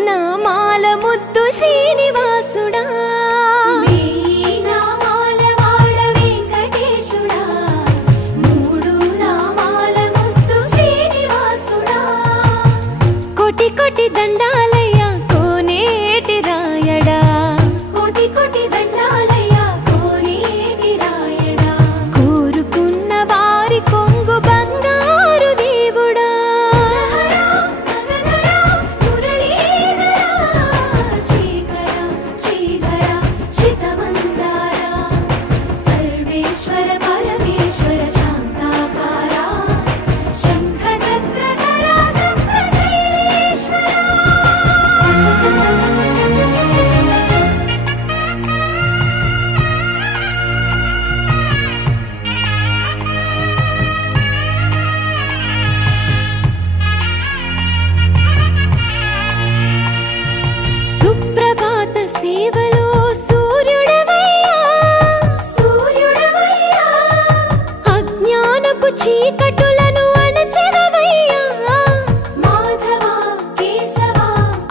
నామాల ముద్దు శ్రీనివాసుడా కోటి దండాలయ్యా కోనేటి రాయడా కోటి కోటి దండాలయ్యా కోనేటి రాయడా కోరుకున్న వారి కొంగు బంగారు దేవుడా శ్రీకర శ్రీధర శ్రితమందార సర్వేశ్వర పరమేశ్వర శాంతాకార శంఖ చక్రధర సుప్రభాత సేవలో సూర్యుడవయ్యా సూర్యుడవయ్యా అజ్ఞానపు చీకటులను అణచెదవయ్యా మాధవ కేశవ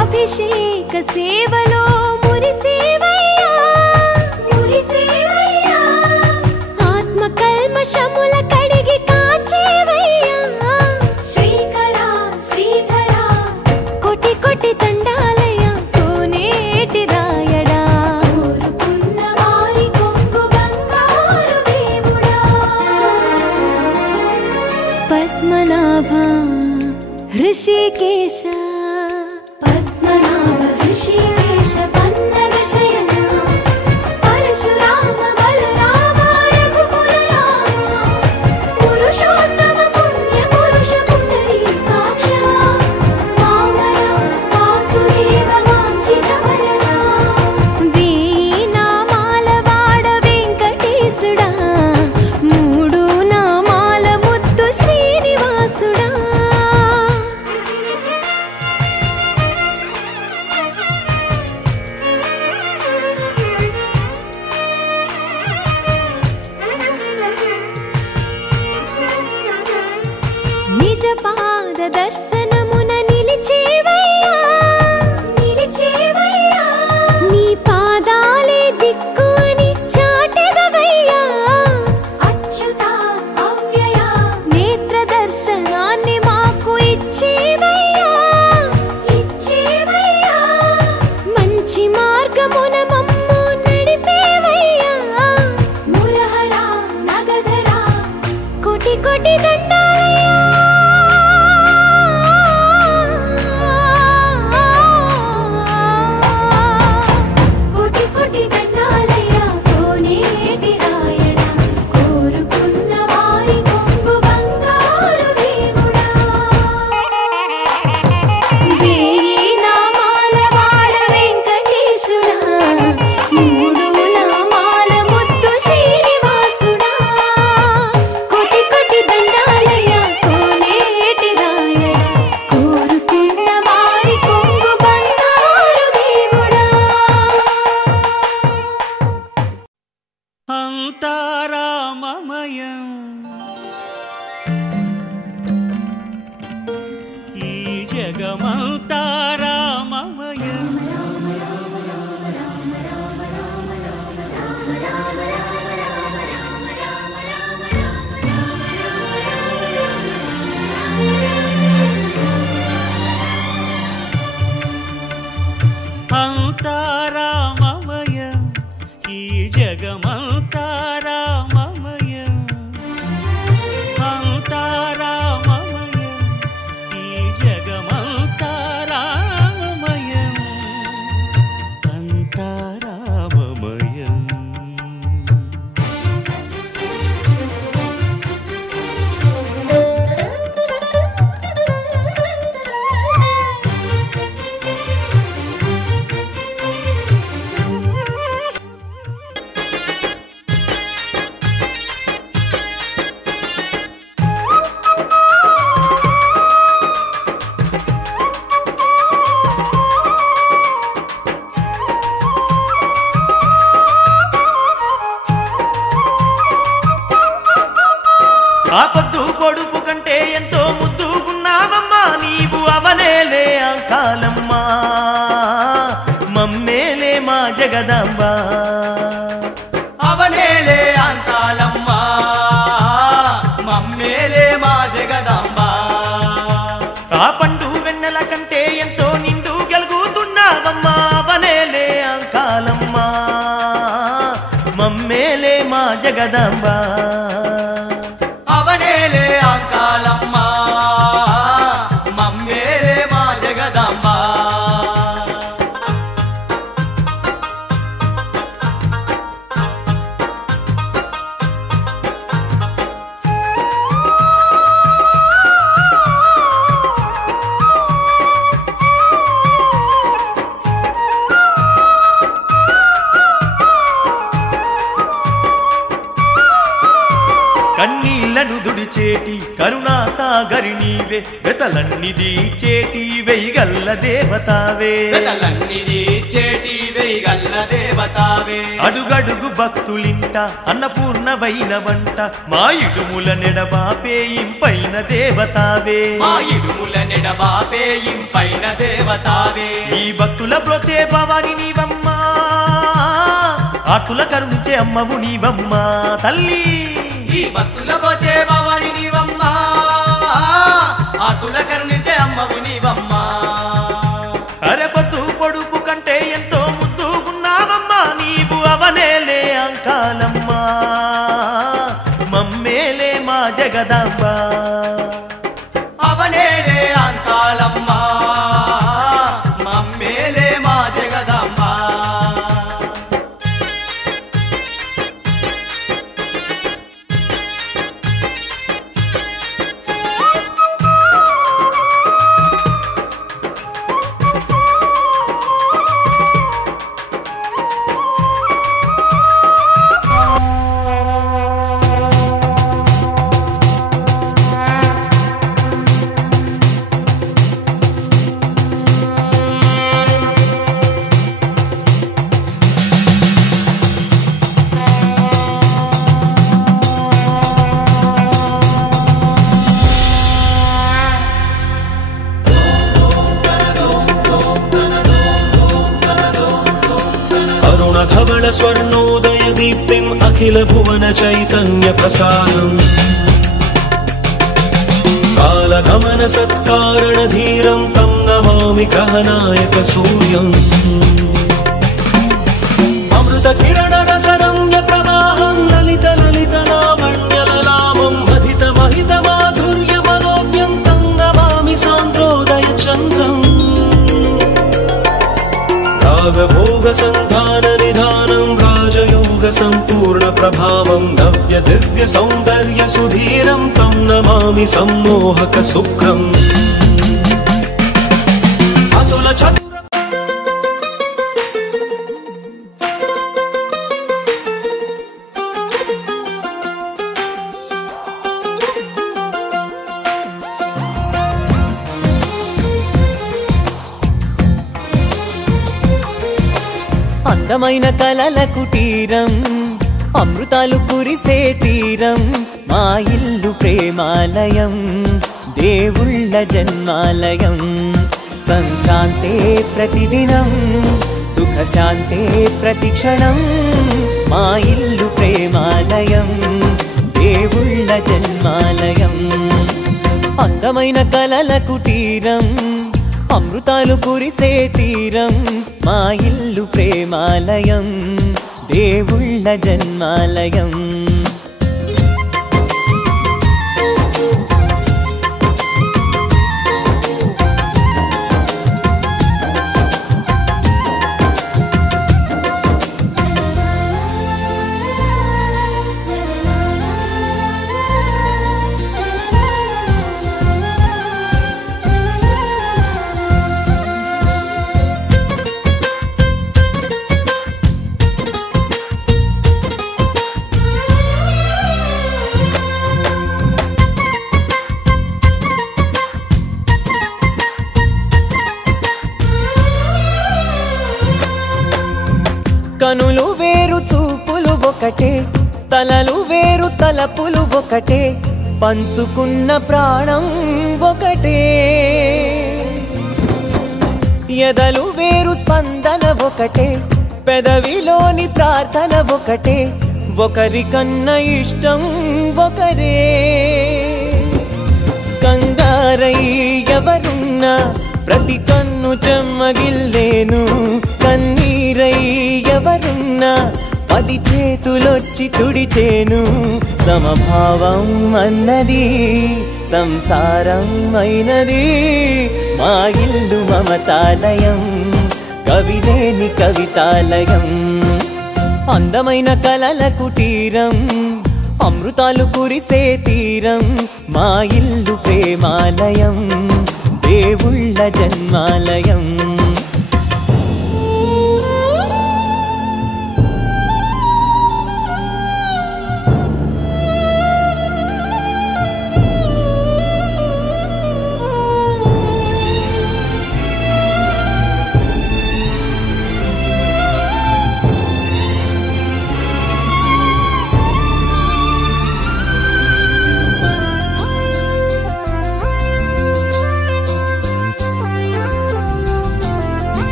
అభిషేక సేవలో మురిసేవయ్యా మురిసేవయ్యా ఆత్మ కల్మషముల కడిగి కాచేవయ్యా శ్రీకర శ్రీధర కోటి కోటి దండాలయ్యా కోనేటి రాయడా కోరుకున్న వారి కొంగు బంగారు దేవుడా పద్మనాభ హృషికేశ పద్మనాభ హృషికేశ పన్నగ శయన పరశురామ బలరామ రఘుకుల రామ పురుషోత్తమ పుణ్య పురుష పుండరీకాక్ష వామన వాసుదేవ వాంఛిత వరదా వేయి నామాల వాడ వెంకటేశుడా మూడు నామాల ముద్దు శ్రీనివాసుడా నిజ పాద దర్శనమున నిలిచేవయ్యా నిలిచేవయ్యా నీ పాదాలే దిక్కు అని చాటెదవయ్యా అచ్యుత అవ్యయ నేత్ర దర్శనాన్ని మాకు ఇచ్చేవయ్యా ఇచ్చేవయ్యా మంచి మార్గమున మమ్ము నడిపేవయ్యా మురహర నగధర కోటి కోటి దండాలయ్యా కోటి కోటి దండాలయ్యా కోనేటి రాయడా కోరుకున్న వారి కొంగు బంగారు దేవుడా వేయి నామాల వాడ వెంకటేశుడా మూడు నామాల ముద్దు శ్రీనివాసుడా కోటి కోటి దండాలయ్యా కోనేటి రాయడా కోరుకున్న వారి కొంగు బంగారు దేవుడా అంతారామమయం ఈ జగమంతారామమయం అంతారామమయం ఈ జగమంతారామమయం అంతారామమయం ఈ జగమంతారామమయం అంతారామమయం మమ్మేలే మా జగదాంబ అవనేలే అంకాలమ్మ మమ్మేలే మా జగదాంబ ఆ పండు వెన్నెల కంటే ఎంతో నిండు గెలుగుతున్నావమ్మా అవనేలే అంకాలమ్మ మమ్మేలే మా జగదాంబ అవనేలే అంకాలమ్మ మమ్మేలే మా జగదాంబ కన్నీళ్లను దుడిచేటి కరుణాసాగరి నీవే వెతలన్ని దీచేటి వెయ్యగల్ల దేవతావే వెతలన్నిది చేటి వెయ్యగల్ల దేవతావే అడుగడుగు భక్తులింట అన్నపూర్ణవైన వంట మా ఇడుముల నెడబాపే ఇంపైన దేవతావే మా ఇడుముల నెడబాపే ఇంపైన దేవతావే ఈ భక్తుల బ్రోచే భవాని నీవమ్మా ఆతుల కరుణించే అమ్మవు నీవమ్మా తల్లి ఈ భక్తుల పోచే భవాని నీవమ్మా ఆతుల కరుణించే అమ్మవు నీవమ్మా అరెపొద్దు పొడుపు కంటే ఎంతో ముద్దుగున్నావమ్మా నీవు అవనేలే అంకాలమ్మా మమ్మేలే మా జగదాంబ అవనేలే అంకాలమ్మ మమ్మేలే మా జగదాంబ धवल स्वर्णोदय दीप्तिम् अखिल भुवन चैतन्य प्रसारम् कालगमन सत्कारण धीरं तं नमामि ग्रहनायक सूर्यम् अमृत किरण रसरम्य प्रवाहं ललित ललित लावण्य ललामं महित महित माधुर्य मनोज्ञं तं नमामि सान्द्रोदय चन्द्रम् रागभोग संधान निधानं राजयोग संपूर्ण प्रभावं नव्य दिव्य सौंदर्य सुधीरं तं नमामि सम्मोहक सुखम् अतुल चतुर అందమైన కలల కుటీరం అమృతాలు కురిసే తీరం మా ఇల్లు ప్రేమాలయం దేవుళ్ళ జన్మాలయం సంక్రాంతే ప్రతిదినం సుఖశాంతే ప్రతిక్షణం మా ఇల్లు ప్రేమాలయం దేవుళ్ళ జన్మాలయం అందమైన కలల కుటీరం అమృతాలు కురిసే తీరం మా ఇల్లు ప్రేమాలయం దేవుళ్ళ జన్మాలయం కనులు వేరు చూపులు ఒకటే తలలు వేరు తలపులు ఒకటే పంచుకున్న ప్రాణం ఒకటే ఎదలు వేరు స్పందన ఒకటే, పెదవిలోని ప్రార్థన ఒకటే, ఒకరికన్నా ఇష్టం ఒకరే. కంగారై ఎవరున్నా ప్రతి కన్ను చెమ్మగిల్లేను, కన్నీరై ఎవరున్నా 10 చేతులొచ్చి తుడిచేను. సమభావం అన్నది సంసారం అయినది, మా ఇల్లు మమతాలయం, కవిలేని కవితాలయం. అందమైన కలల కుటీరం, అమృతాలు కురిసే తీరం, మా ఇల్లు ప్రేమాలయం, దేవుళ్ళ జన్మాలయం.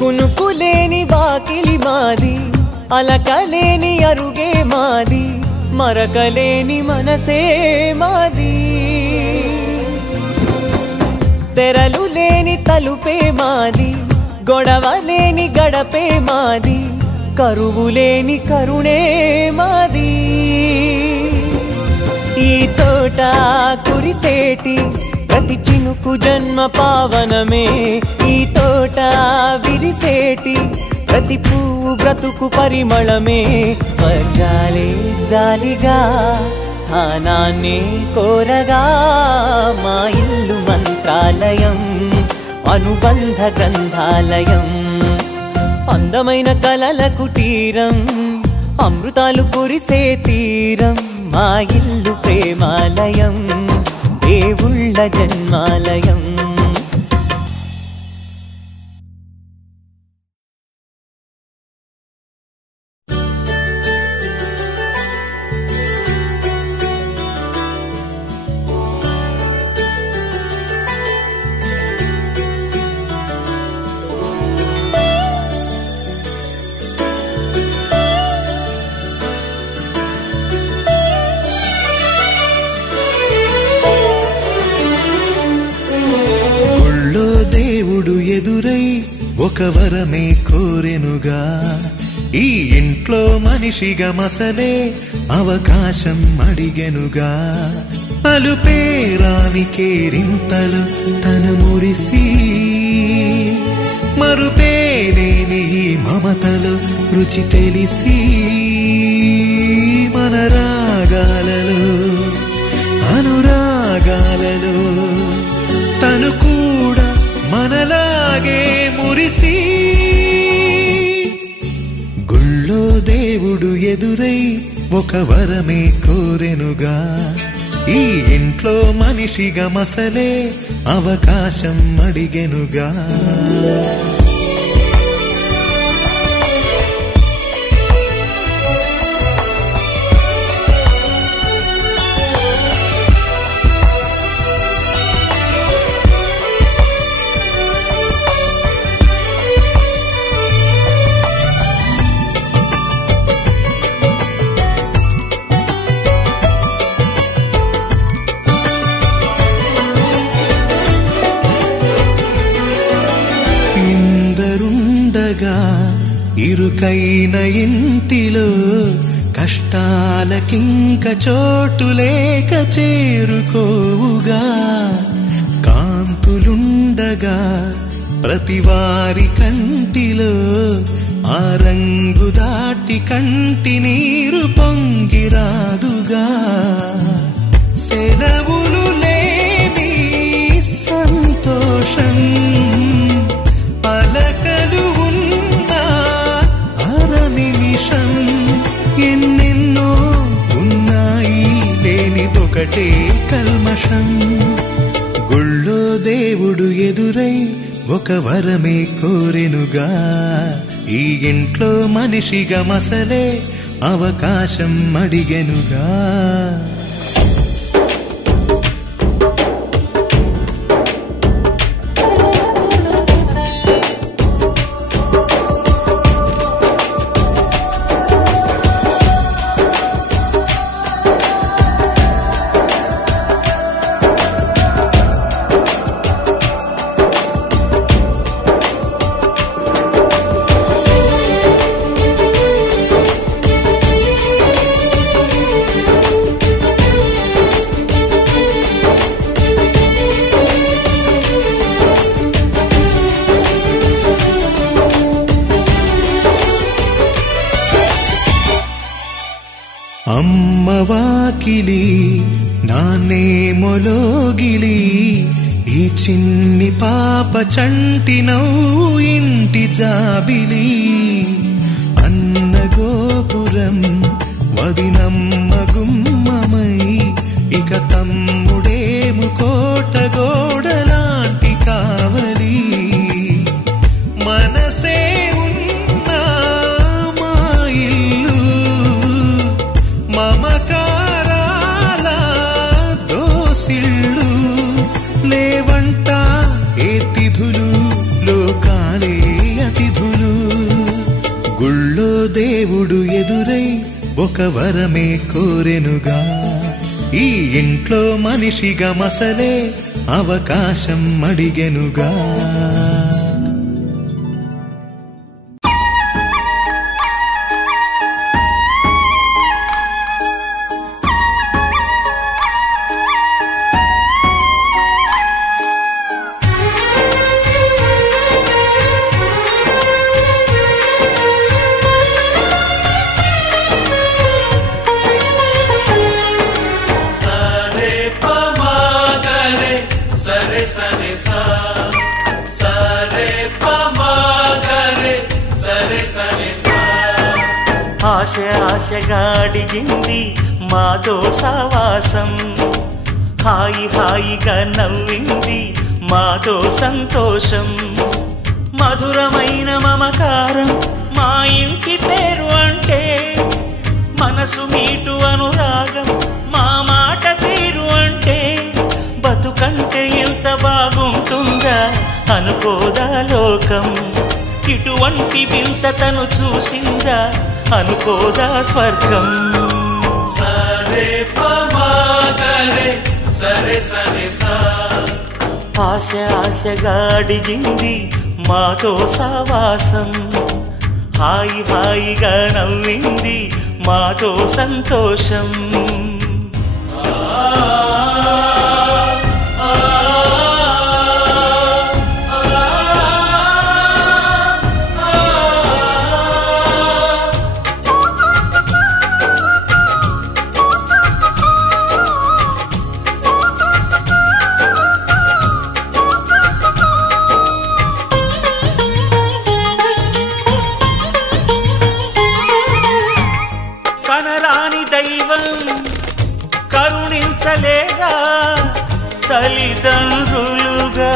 కునుకులేని వాకిలి మాది, అలకలేని అరుగే మాది, మరకలేని మనసే మాది. తెరలు లేని తలుపే మాది, గొడవలేని గడపే మాది, కరువులేని కరుణే మాది. ఈ చోట కురిసేటి ప్రతి చినుకు జన్మ పావనమే, ఈ తోట విరిసేటి ప్రతి పువ్వు బ్రతుకు పరిమళమే. స్వర్గాలే జాలిగా స్థానాన్ని కోరగా, మా ఇల్లు మంత్రాలయం, అనుబంధ గ్రంథాలయం. అందమైన కలల కుటీరం, అమృతాలు కురిసే తీరం, మా ఇల్లు ప్రేమాలయం, దేవుళ్ళ జన్మాలయం. ఎదురై ఒక వరమే కోరెనుగా, ఈ ఇంట్లో మనిషిగా మసలే అవకాశం అడిగెనుగా. అలుపేరాని కేరింతలు తను మురిసి, మరుపేలేని ఈ మమతలు రుచి తెలిసి, మన రాగాలలో అనురాగాలలో తను కూడా మనలాగే మురిసి. గుళ్ళో దేవుడు ఎదురై ఒక వరమే కోరెనుగా, ఈ ఇంట్లో మనిషిగా మసలే అవకాశం అడిగెనుగా. ఇరుకైన ఇంటిలో కష్టాలకింక చోటు లేక చేరుకోవుగా. కాంతులుండగా ప్రతివారి కంటిలో ఆ రంగు దాటి కంటి నీరు పొంగిరాదుగా. సెలవులు లేని సంతోషం పలకలు ఉన్నా అర నిమిషం, ఎన్నెన్నో ఉన్నాయి లేనిదొకటే కల్మషం. గుళ్ళో దేవుడు ఎదురై ఒక వరమే కోరెనుగా, ఈ ఇంట్లో మనిషిగా మసలే అవకాశం అడిగెనుగా. అమ్మవాకిలి నాన్నేమొలోగిలి ఈ చిన్ని పాప చంటి నవ్వు ఇంటి జాబిలి అన్న గోపురం వదినమ్మ గుమ్మమై ఇక తమ్ముడేము కోట గోడలాంటి కావలి మనసే ఉన్నా మా ఇల్లు మమకారాల దోసిళ్ళు లేవంట ఏ తిథులు లోకాలే అతిథులు గుళ్ళో దేవుడు ఎదురై ఒక వరమే కోరెనుగా ఈ ఇంట్లో మనిషిగా మసలే అవకాశం అడిగెనుగా ఆశ ఆశగా అడిగింది మాతో సావాసం హాయి హాయిగా నవ్వింది మాతో సంతోషం మధురమైన మమకారం మా ఇంటి పేరు అంటే మనసు మీటు అనురాగం మా మాట తీరు అంటే బతుకంటే ఎంత బాగుంటుందా అనుకోదా లోకం ఇటువంటి వింత తను చూసిందా అనుకోదా స్వర్గం సరే పమాగరే సరే సరే సా ఆశ ఆశగా అడిగింది మాతో సావాసం హాయి హాయిగా నవ్వింది మాతో సంతోషం కనరాని దైవం కరుణించలేదా తల్లిదండ్రులుగా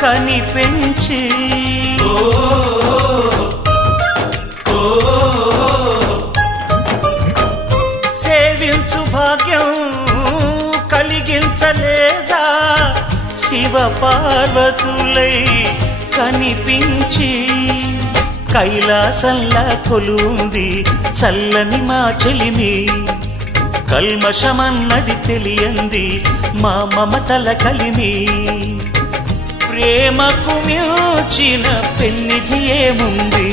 కనిపెంచి సేవించు భాగ్యం కలిగించలేదా శివ పార్వతులై కనిపించి కైలాసంలా కొలుంది చల్లని మా చెలిమి కల్మషమన్నది తెలియంది మా మమతల కలిమి ప్రేమకు మించిన పెన్నిధి ఏముంది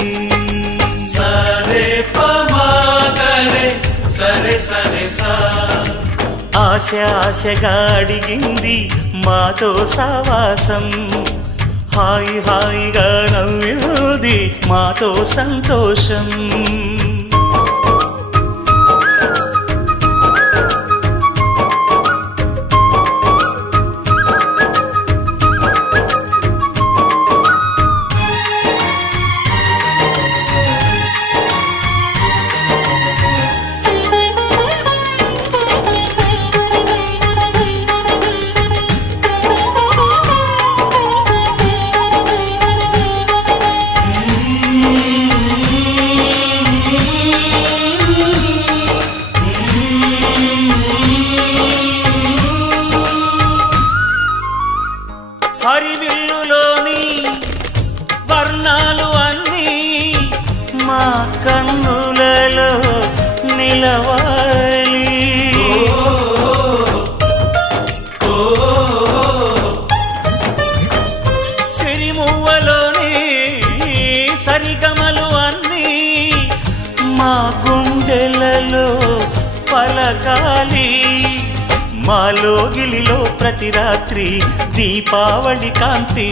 సరే పమాగరే సరే సరే సా ఆశ ఆశగా అడిగింది మాతో సావాసం హాయి హాయిగా నవ్వింది మాతో సంతోషం హరివిల్లులోని వర్ణాలు అన్నీ మా కన్నులలో నిలవాలి సిరిమువ్వలోని సరిగమలు అన్నీ మా గుండెలలో పలకాలి మాలోగిలిలో ప్రతి రాత్రి దీపావళి కాంతి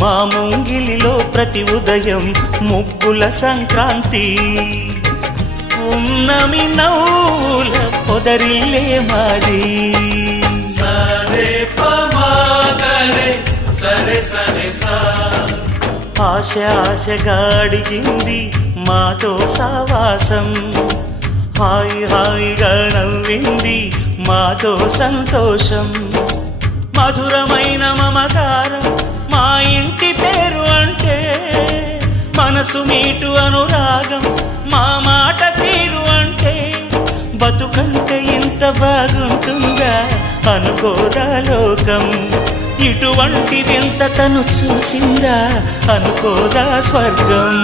మా ముంగిలిలో ప్రతి ఉదయం ముగ్గుల సంక్రాంతి ఉన్నమి నవ్వుల పొదరిల్లే మాది సరే పమాగరే సరే సరే సా ఆశ ఆశగా అడిగింది మాతో సావాసం హాయి హాయిగా నవ్వింది మాతో సంతోషం మధురమైన మమకారం మా ఇంటి పేరు అంటే మనసు మీటు అనురాగం మా మాట తీరు అంటే బతుకంటే ఇంత బాగుంటుందా అనుకోదా లోకం ఇటువంటి వింత తను చూసిందా అనుకోదా స్వర్గం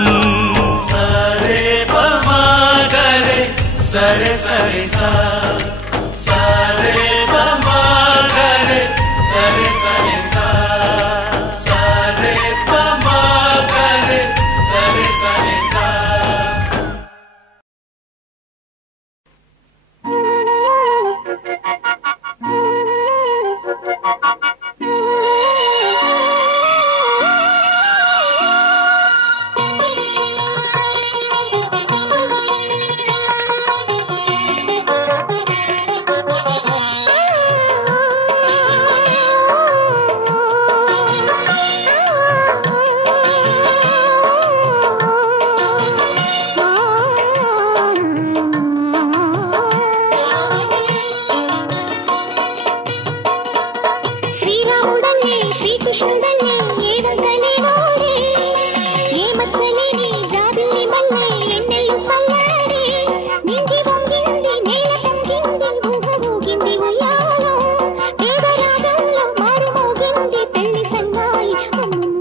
సరే పమాగరే సరే సరే సా సరే పమాగరే సరే సరే సా సరే పమాగరే సరే సరే సా శ్రీరాముడల్లే శ్రీకృష్ణుడల్లే ఏ వంకలే నోడే ఏ మచ్చలేని జాబిల్లి మల్లె ఎన్నెల్లు సల్లాడే నింగి వంగింది నేల పొంగింది ఊహూగింది ఉయ్యాల పేద రాగంలో మారు మోగింది పెళ్లి సన్నాయి అమ్మమ్మో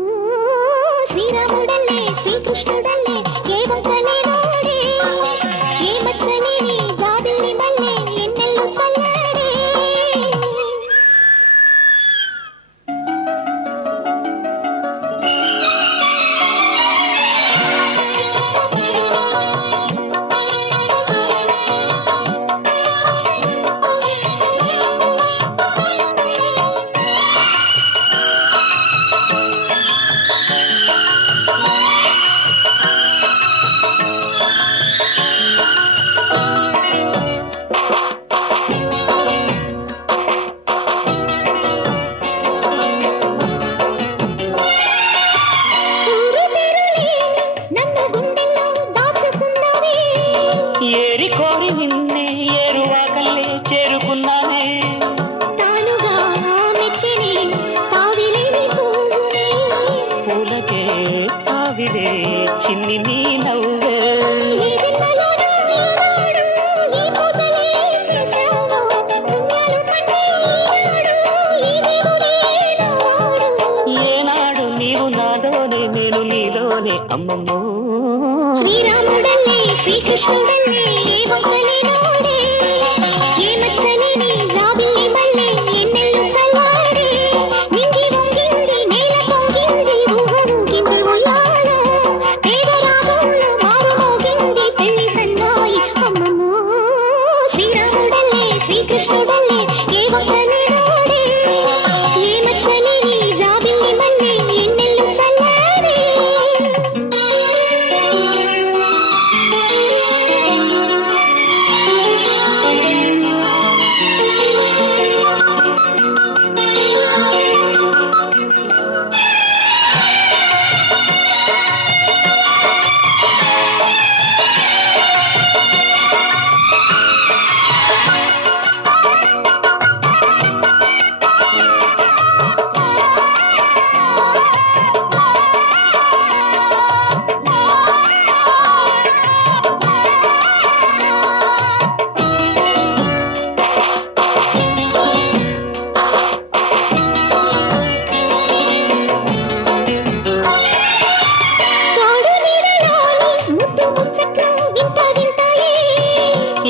శ్రీరాముడల్లే శ్రీకృష్ణుడల్లే ఏ వంకలే నోడే ఏ మచ్చలేని జాబిల్లి మల్లె ఎన్నెల్లు సల్లాడే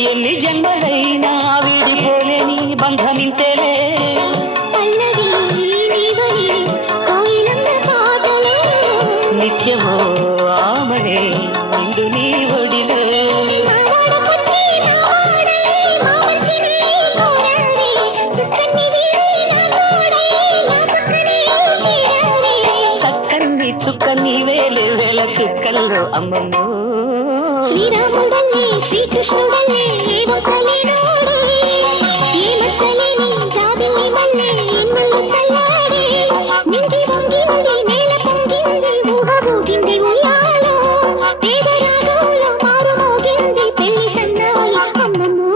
ఎన్ని జన్మలైనా విడిపోలేని బంధమింతేలే నిత్యమో ఆమనే ఇందు నీ ఒడిలే చక్కని చుక్క నీవేలే వేల చుక్కల్లో అమ్మమ్మో శ్రీరాముడల్లే శ్రీకృష్ణుడల్లే ఏవో కలినాడే ఏ మచ్చలేని జాబిల్లి మల్లె ఎన్నెల్లు చల్లాడే నింగి వంగింది నేల పొంగింది ఊహ ఊగింది ఉయ్యాలో పేదరాగంలో మారు మోగింది పెళ్లి సన్నాయి అమ్మమ్మో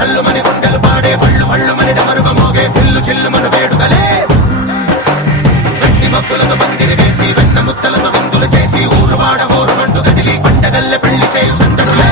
చల్లుమని గుండెలు పాడే పళ్ళు పళ్ళుమని డమరుగ మోగే పిల్లు చిల్లుమను వేడుకలే వెట్టి మబ్బులతో పందిరి వేసి వెన్న ముత్తలతో విందులు చేసి ఊరు వాడ హోరు మంటు కదిలి పంటగల్లె పెళ్లి చేయు సందడులే